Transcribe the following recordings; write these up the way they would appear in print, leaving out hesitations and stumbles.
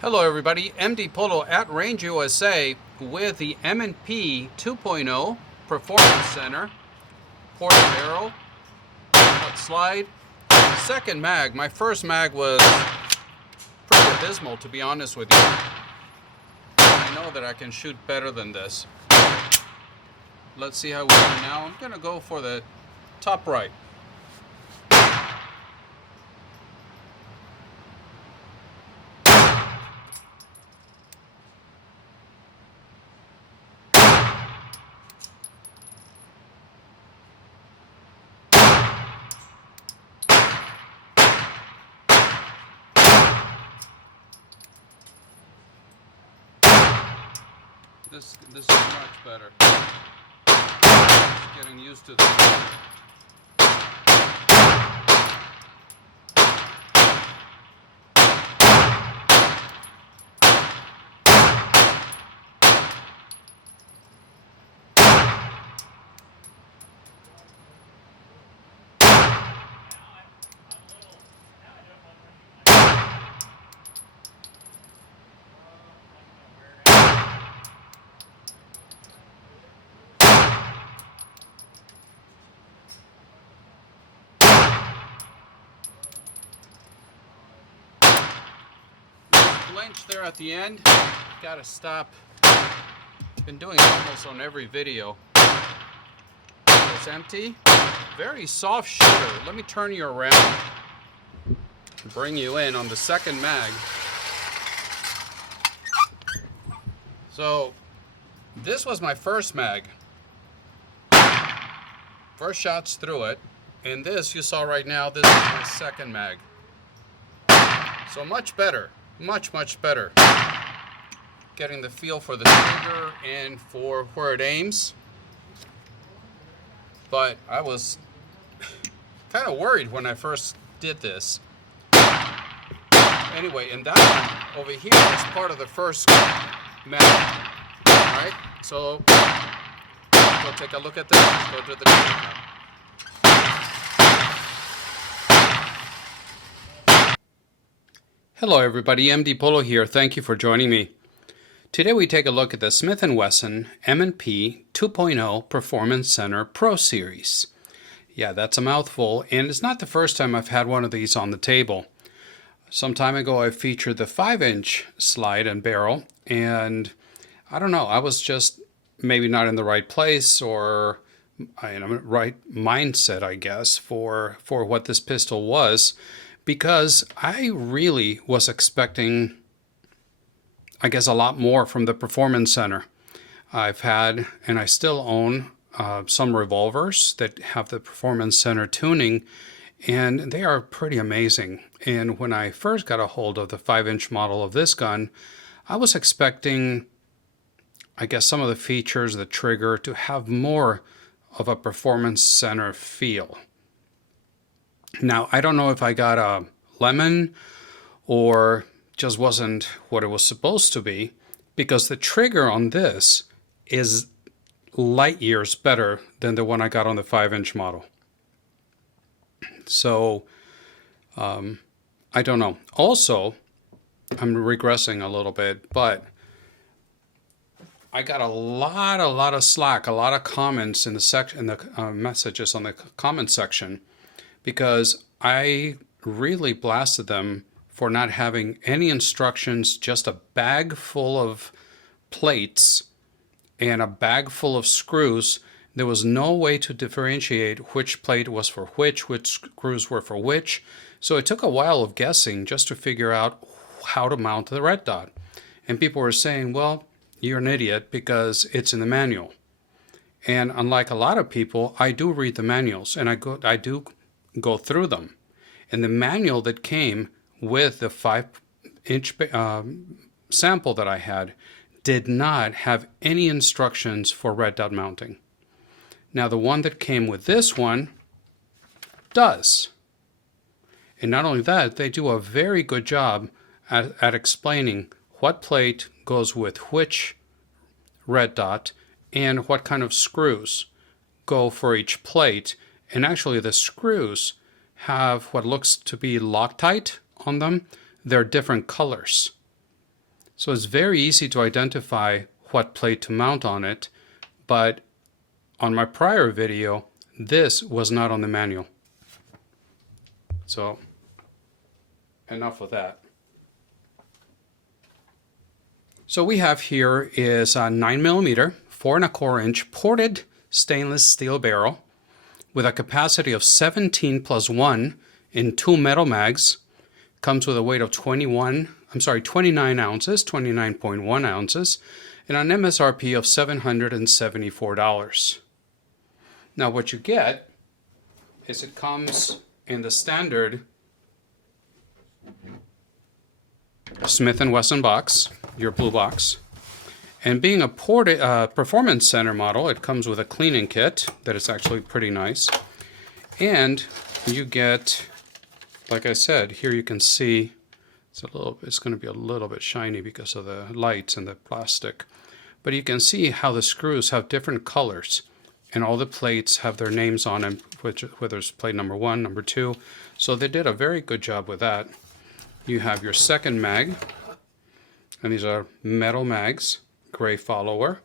Hello everybody, MD Polo at Range USA with the M&P 2.0 Performance Center, Porta Barrel, slide, second mag. My first mag was pretty abysmal, to be honest with you. I know that I can shoot better than this. Let's see how we do now. I'm gonna go for the top right. This is much better. Just getting used to this. Flinch there at the end. Gotta stop. Been doing it almost on every video. It's empty. Very soft shooter. Let me turn you around. Bring you in on the second mag. So this was my first mag. First shots through it. And this you saw right now, this is my second mag. So much better. Much better. Getting the feel for the trigger and for where it aims. But I was kind of worried when I first did this. Anyway, and that one over here is part of the first mag. Alright, so go take a look at this. Go to the trigger. Hello everybody, MD Polo here. Thank you for joining me. Today we take a look at the Smith & Wesson M&P 2.0 Performance Center Pro Series. Yeah, that's a mouthful, and it's not the first time I've had one of these on the table. Some time ago I featured the 5-inch slide and barrel, and I don't know, I was just maybe not in the right place or in the right mindset, I guess, for what this pistol was. Because I really was expecting, I guess, a lot more from the Performance Center. I've had, and I still own, some revolvers that have the Performance Center tuning, and they are pretty amazing. And when I first got a hold of the 5-inch model of this gun, I was expecting, I guess, some of the features, the trigger, to have more of a Performance Center feel. Now, I don't know if I got a lemon or just wasn't what it was supposed to be, because the trigger on this is light years better than the one I got on the 5-inch model. So, I don't know. Also, I'm regressing a little bit, but I got a lot of slack, a lot of comments in the section, messages on the comment section, because I really blasted them for not having any instructions, just a bag full of plates and a bag full of screws. There was no way to differentiate which plate was for which screws were for which. So it took a while of guessing just to figure out how to mount the red dot. And people were saying, well, you're an idiot because it's in the manual. And unlike a lot of people, I do read the manuals, and I do go through them. And the manual that came with the 5-inch sample that I had did not have any instructions for red dot mounting. Now the one that came with this one does. And not only that, they do a very good job at explaining what plate goes with which red dot and what kind of screws go for each plate. And actually the screws have what looks to be Loctite on them. They're different colors. So it's very easy to identify what plate to mount on it, but on my prior video, this was not on the manual. So enough of that. So we have here is a 9mm, 4¼ inch ported stainless steel barrel with a capacity of 17+1 in 2 metal mags. Comes with a weight of 29 ounces, 29.1 ounces, and an MSRP of $774. Now what you get is it comes in the standard Smith & Wesson box, your blue box. And being a performance center model, it comes with a cleaning kit that is actually pretty nice. And you get, like I said, here you can see it's going to be a little bit shiny because of the lights and the plastic. But you can see how the screws have different colors, and all the plates have their names on them, whether it's plate number 1, number 2. So they did a very good job with that. You have your second mag, and these are metal mags, gray follower.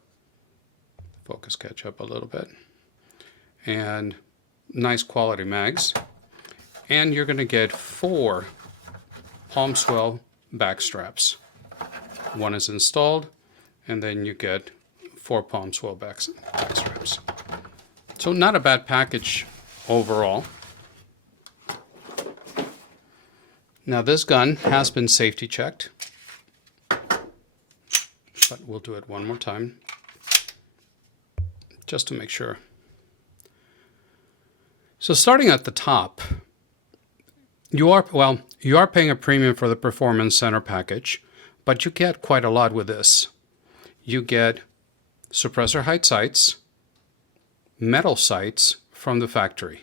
Focus catch up a little bit. And nice quality mags. And you're going to get 4 palm swell back straps. One is installed, and then you get 4 palm swell back straps. So not a bad package overall. Now this gun has been safety checked, but we'll do it one more time just to make sure. So starting at the top, you are paying a premium for the Performance Center package, but you get quite a lot with this. You get suppressor height sights, metal sights from the factory.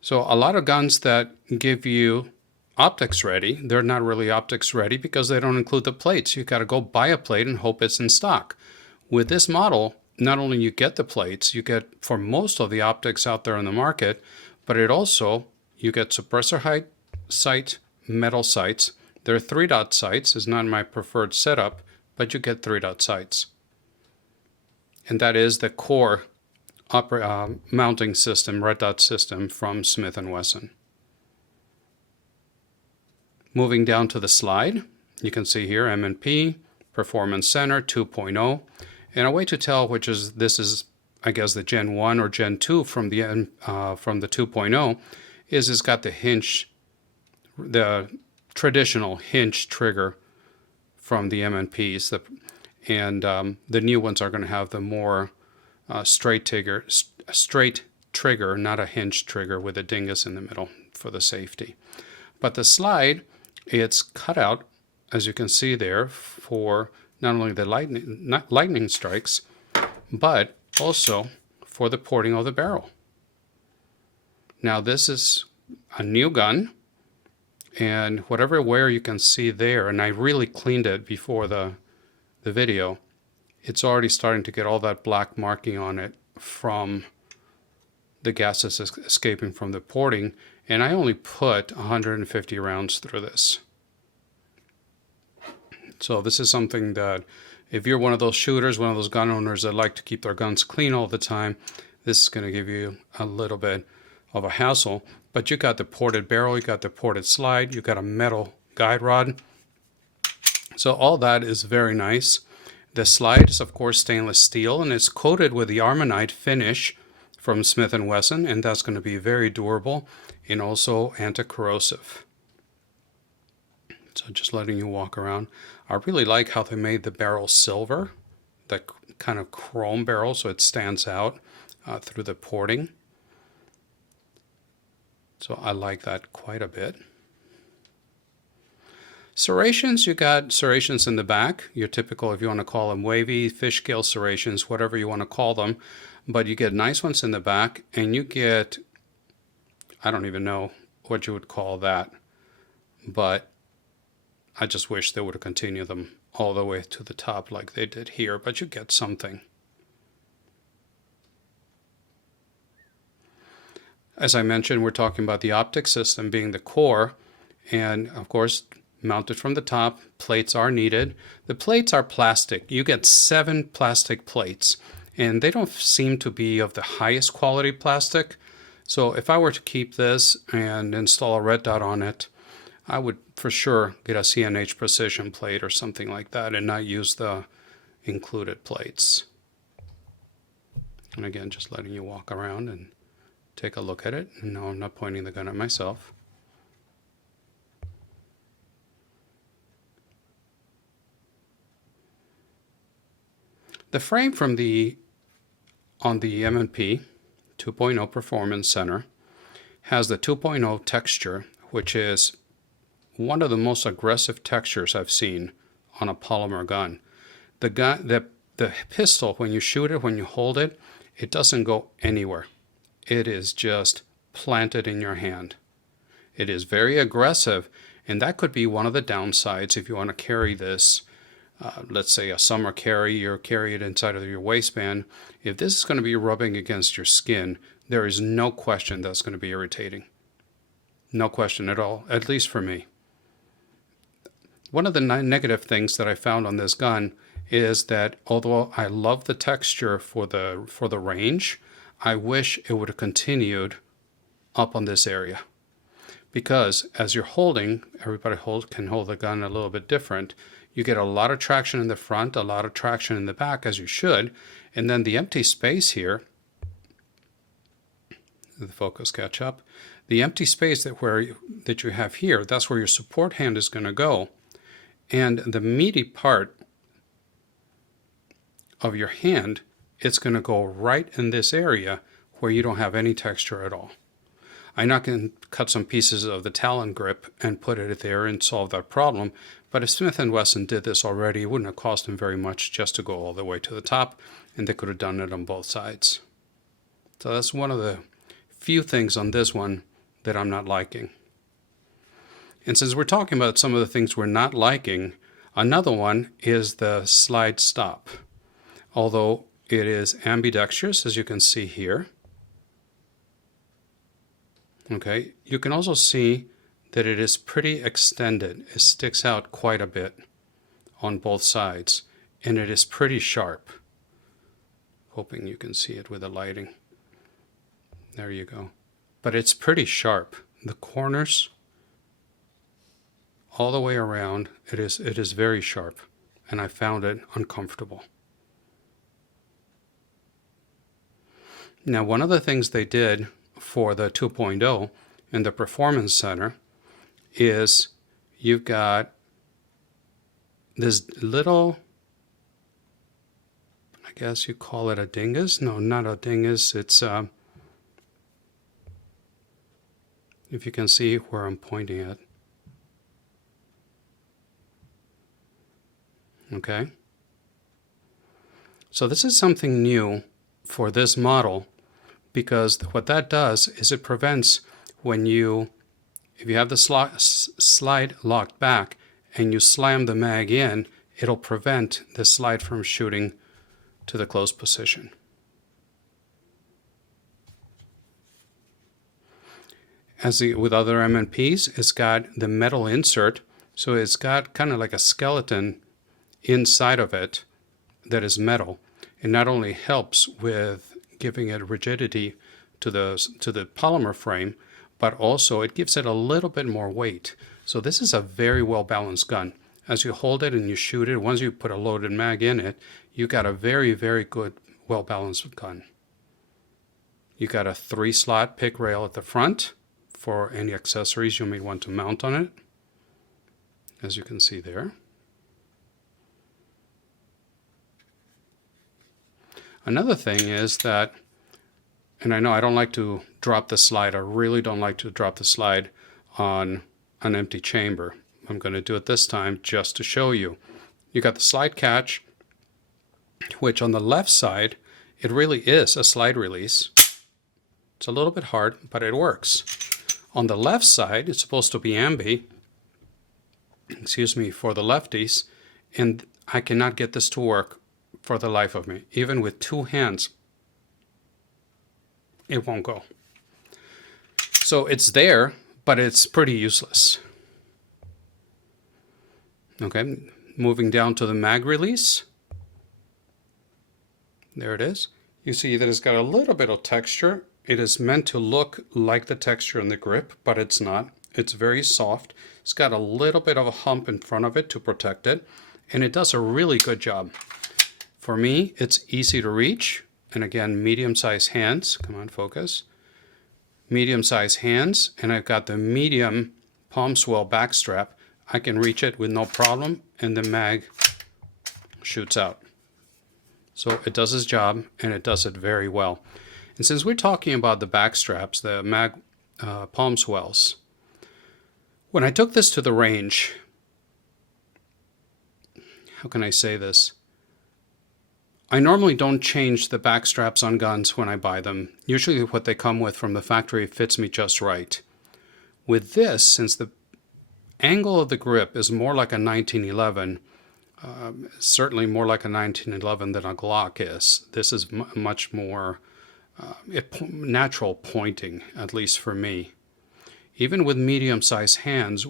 So a lot of guns that give you optics ready, they're not really optics ready because they don't include the plates. You got to go buy a plate and hope it's in stock. With this model, not only you get the plates, you get for most of the optics out there in the market, but it also, you get suppressor height sight, metal sights. They're 3-dot sights, is not my preferred setup, but you get 3-dot sights. And that is the core mounting system, red dot system from Smith & Wesson. Moving down to the slide, you can see here M&P, Performance Center 2.0. And a way to tell this is, I guess, the Gen 1 or Gen 2 from the 2.0 is it's got the traditional hinge trigger from the M&Ps. And the new ones are going to have the more straight trigger, not a hinge trigger with a dingus in the middle for the safety. But the slide, it's cut out, as you can see there, for not only the lightning strikes, but also for the porting of the barrel. Now this is a new gun, and whatever wear you can see there, and I really cleaned it before the video, it's already starting to get all that black marking on it from the gases escaping from the porting, and I only put 150 rounds through this. So this is something that if you're one of those shooters, one of those gun owners that like to keep their guns clean all the time, this is going to give you a little bit of a hassle. But you got the ported barrel, you got the ported slide, you got a metal guide rod. So all that is very nice. The slide is of course stainless steel, and it's coated with the Armonite finish from Smith & Wesson, and that's going to be very durable and also anti-corrosive. So just letting you walk around. I really like how they made the barrel silver, that kind of chrome barrel, so it stands out through the porting. So I like that quite a bit. Serrations, you got serrations in the back. Your typical, if you want to call them wavy, fish scale serrations, whatever you want to call them. But you get nice ones in the back, and you get, I don't even know what you would call that, but I just wish they would have continued them all the way to the top like they did here, but you get something. As I mentioned, we're talking about the optic system being the core, and of course, mount it from the top. Plates are needed. The plates are plastic. You get 7 plastic plates, and they don't seem to be of the highest quality plastic. So if I were to keep this and install a red dot on it, I would for sure get a CNH precision plate or something like that and not use the included plates. And again, just letting you walk around and take a look at it. And no, I'm not pointing the gun at myself. The frame from on the M&P 2.0 Performance Center has the 2.0 texture, which is one of the most aggressive textures I've seen on a polymer gun. The pistol, when you shoot it, when you hold it, it doesn't go anywhere. It is just planted in your hand. It is very aggressive, and that could be one of the downsides if you want to carry this. Let's say a summer carry, you carry it inside of your waistband. If this is going to be rubbing against your skin, there is no question that's going to be irritating. No question at all, at least for me. One of the negative things that I found on this gun is that although I love the texture for the range, I wish it would have continued up on this area. Because as you're holding, everybody can hold the gun a little bit different. You get a lot of traction in the front, a lot of traction in the back, as you should, and then the empty space here, the focus catch up, the empty space that you have here, that's where your support hand is going to go. And the meaty part of your hand, it's going to go right in this area where you don't have any texture at all. I'm not going to cut some pieces of the Talon grip and put it there and solve that problem, but if Smith & Wesson did this already, it wouldn't have cost them very much just to go all the way to the top, and they could have done it on both sides. So that's one of the few things on this one that I'm not liking. And since we're talking about some of the things we're not liking, another one is the slide stop. Although it is ambidextrous, as you can see here. Okay, you can also see that it is pretty extended. It sticks out quite a bit on both sides, and it is pretty sharp. Hoping you can see it with the lighting. There you go. But it's pretty sharp. The corners, all the way around, it is very sharp, and I found it uncomfortable. Now, one of the things they did for the 2.0 in the Performance Center is you've got this little, I guess you call it a dingus. No, not a dingus. It's, if you can see where I'm pointing at. Okay. So this is something new for this model, because what that does is it prevents when if you have the slide locked back and you slam the mag in, it'll prevent the slide from shooting to the closed position. With other M&Ps, it's got the metal insert, so it's got kind of like a skeleton inside of it that is metal. It not only helps with giving it rigidity to the polymer frame, but also it gives it a little bit more weight. So this is a very well balanced gun. As you hold it and you shoot it, once you put a loaded mag in it, you got a very, very good, well balanced gun. You got a 3-slot pick rail at the front for any accessories you may want to mount on it, as you can see there. Another thing is that, and I know I don't like to drop the slide, I really don't like to drop the slide on an empty chamber. I'm going to do it this time just to show you. You got the slide catch, which on the left side, it really is a slide release. It's a little bit hard, but it works. On the left side, it's supposed to be ambi, for the lefties, and I cannot get this to work for the life of me. Even with 2 hands, it won't go. So it's there, but it's pretty useless. Okay, moving down to the mag release. There it is. You see that it's got a little bit of texture. It is meant to look like the texture in the grip, but it's not. It's very soft. It's got a little bit of a hump in front of it to protect it, and it does a really good job. For me, it's easy to reach, and again, medium-sized hands. Come on, focus. Medium-sized hands, and I've got the medium palm swell back strap. I can reach it with no problem, and the mag shoots out. So it does its job, and it does it very well. And since we're talking about the back straps, the mag palm swells, when I took this to the range, how can I say this? I normally don't change the back straps on guns when I buy them. Usually what they come with from the factory fits me just right. With this, since the angle of the grip is more like a 1911, certainly more like a 1911 than a Glock is. This is much more natural pointing, at least for me. Even with medium-sized hands,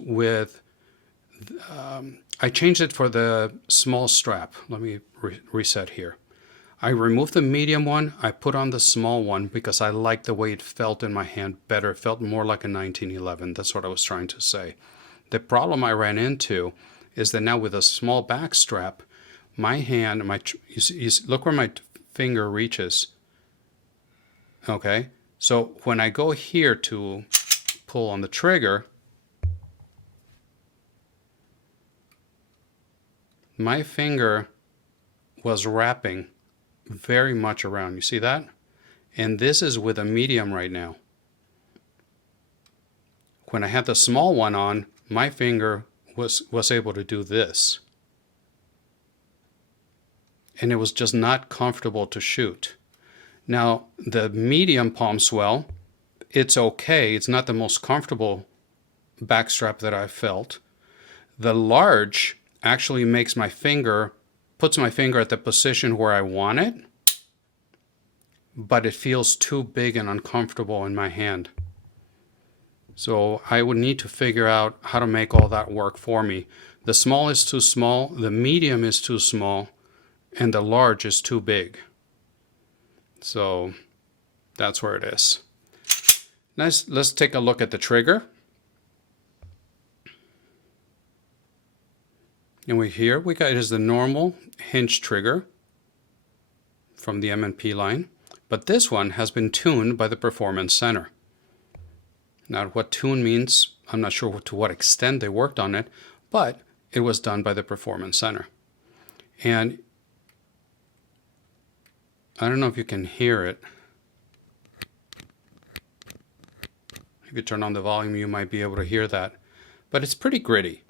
I changed it for the small strap. Let me reset here. I removed the medium one. I put on the small one because I liked the way it felt in my hand better. It felt more like a 1911. That's what I was trying to say. The problem I ran into is that now with a small back strap, my hand, you look where my finger reaches. Okay, so when I go here to pull on the trigger, my finger was wrapping very much around. You see that? And this is with a medium right now. When I had the small one on, my finger was able to do this. And it was just not comfortable to shoot. Now, the medium palm swell, it's okay. It's not the most comfortable backstrap that I've felt. The large actually makes my finger, puts my finger at the position where I want it, but it feels too big and uncomfortable in my hand. So I would need to figure out how to make all that work for me. The small is too small, the medium is too small, and the large is too big. So that's where it is. Nice. Let's take a look at the trigger. And we got it is the normal hinge trigger from the M&P line, but this one has been tuned by the Performance Center. Now, what tune means, I'm not sure to what extent they worked on it, but it was done by the Performance Center. And I don't know if you can hear it. If you turn on the volume, you might be able to hear that. But it's pretty gritty.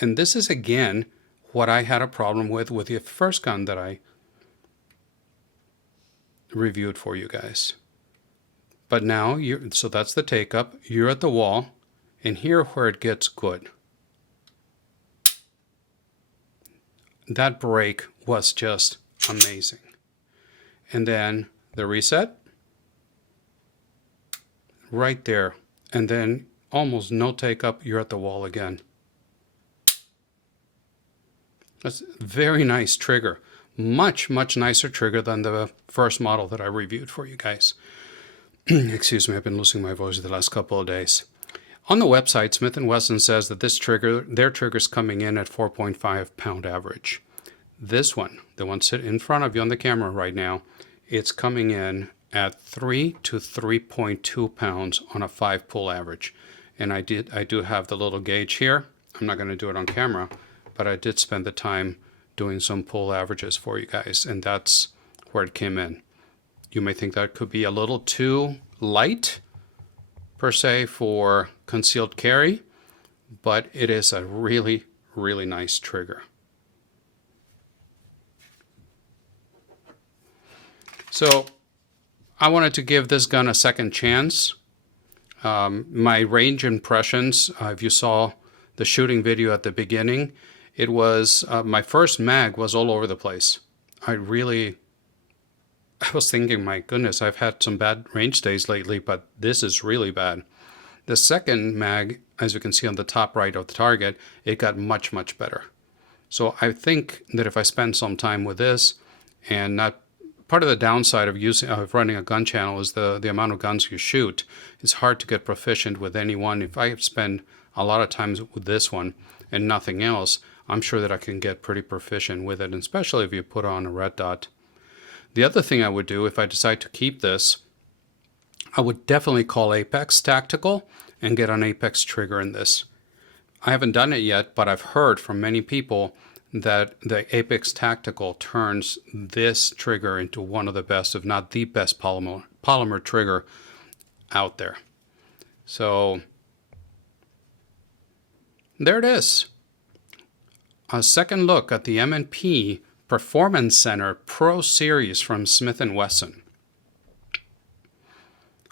And this is, again, what I had a problem with the first gun that I reviewed for you guys. But now, so that's the take-up. You're at the wall, and here where it gets good. That break was just amazing. And then the reset, right there. And then almost no take-up, you're at the wall again. That's a very nice trigger. Much, much nicer trigger than the first model that I reviewed for you guys. Excuse me, I've been losing my voice the last couple of days. On the website, Smith & Wesson says that this trigger, their trigger's coming in at 4.5 pound average. This one, the one sitting in front of you on the camera right now, it's coming in at 3 to 3.2 pounds on a 5-pull average. And I do have the little gauge here. I'm not going to do it on camera, but I did spend the time doing some pull averages for you guys, and that's where it came in. You may think that could be a little too light, per se, for concealed carry, but it is a really, really nice trigger. So I wanted to give this gun a second chance. My range impressions, if you saw the shooting video at the beginning, it was, my first mag was all over the place. I was thinking, my goodness, I've had some bad range days lately, but this is really bad. The second mag, as you can see on the top right of the target, it got much, much better. So I think that if I spend some time with this, and not part of the downside of running a gun channel is the amount of guns you shoot. It's hard to get proficient with any one. If I spend a lot of times with this one and nothing else, I'm sure that I can get pretty proficient with it, and especially if you put on a red dot. The other thing I would do if I decide to keep this, I would definitely call Apex Tactical and get an Apex trigger in this. I haven't done it yet, but I've heard from many people that the Apex Tactical turns this trigger into one of the best, if not the best polymer trigger out there. So there it is. A second look at the M&P Performance Center Pro Series from Smith & Wesson.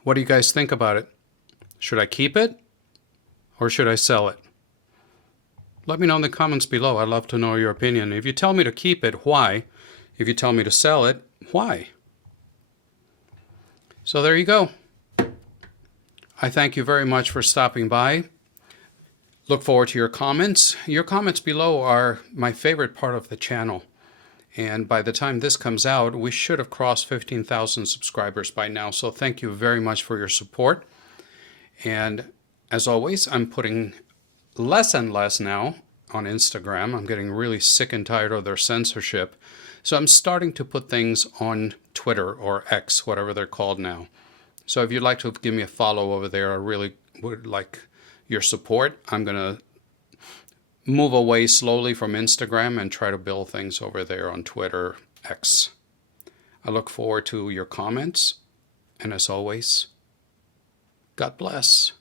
What do you guys think about it? Should I keep it or should I sell it? Let me know in the comments below. I'd love to know your opinion. If you tell me to keep it, why? If you tell me to sell it, why? So there you go. I thank you very much for stopping by. Look forward to your comments. Your comments below are my favorite part of the channel. And by the time this comes out, we should have crossed 15,000 subscribers by now. So thank you very much for your support. And as always, I'm putting less and less now on Instagram. I'm getting really sick and tired of their censorship. So I'm starting to put things on Twitter or X, whatever they're called now. So if you'd like to give me a follow over there, I really would like your support. I'm going to move away slowly from Instagram and try to build things over there on Twitter, X. I look forward to your comments. And as always, God bless.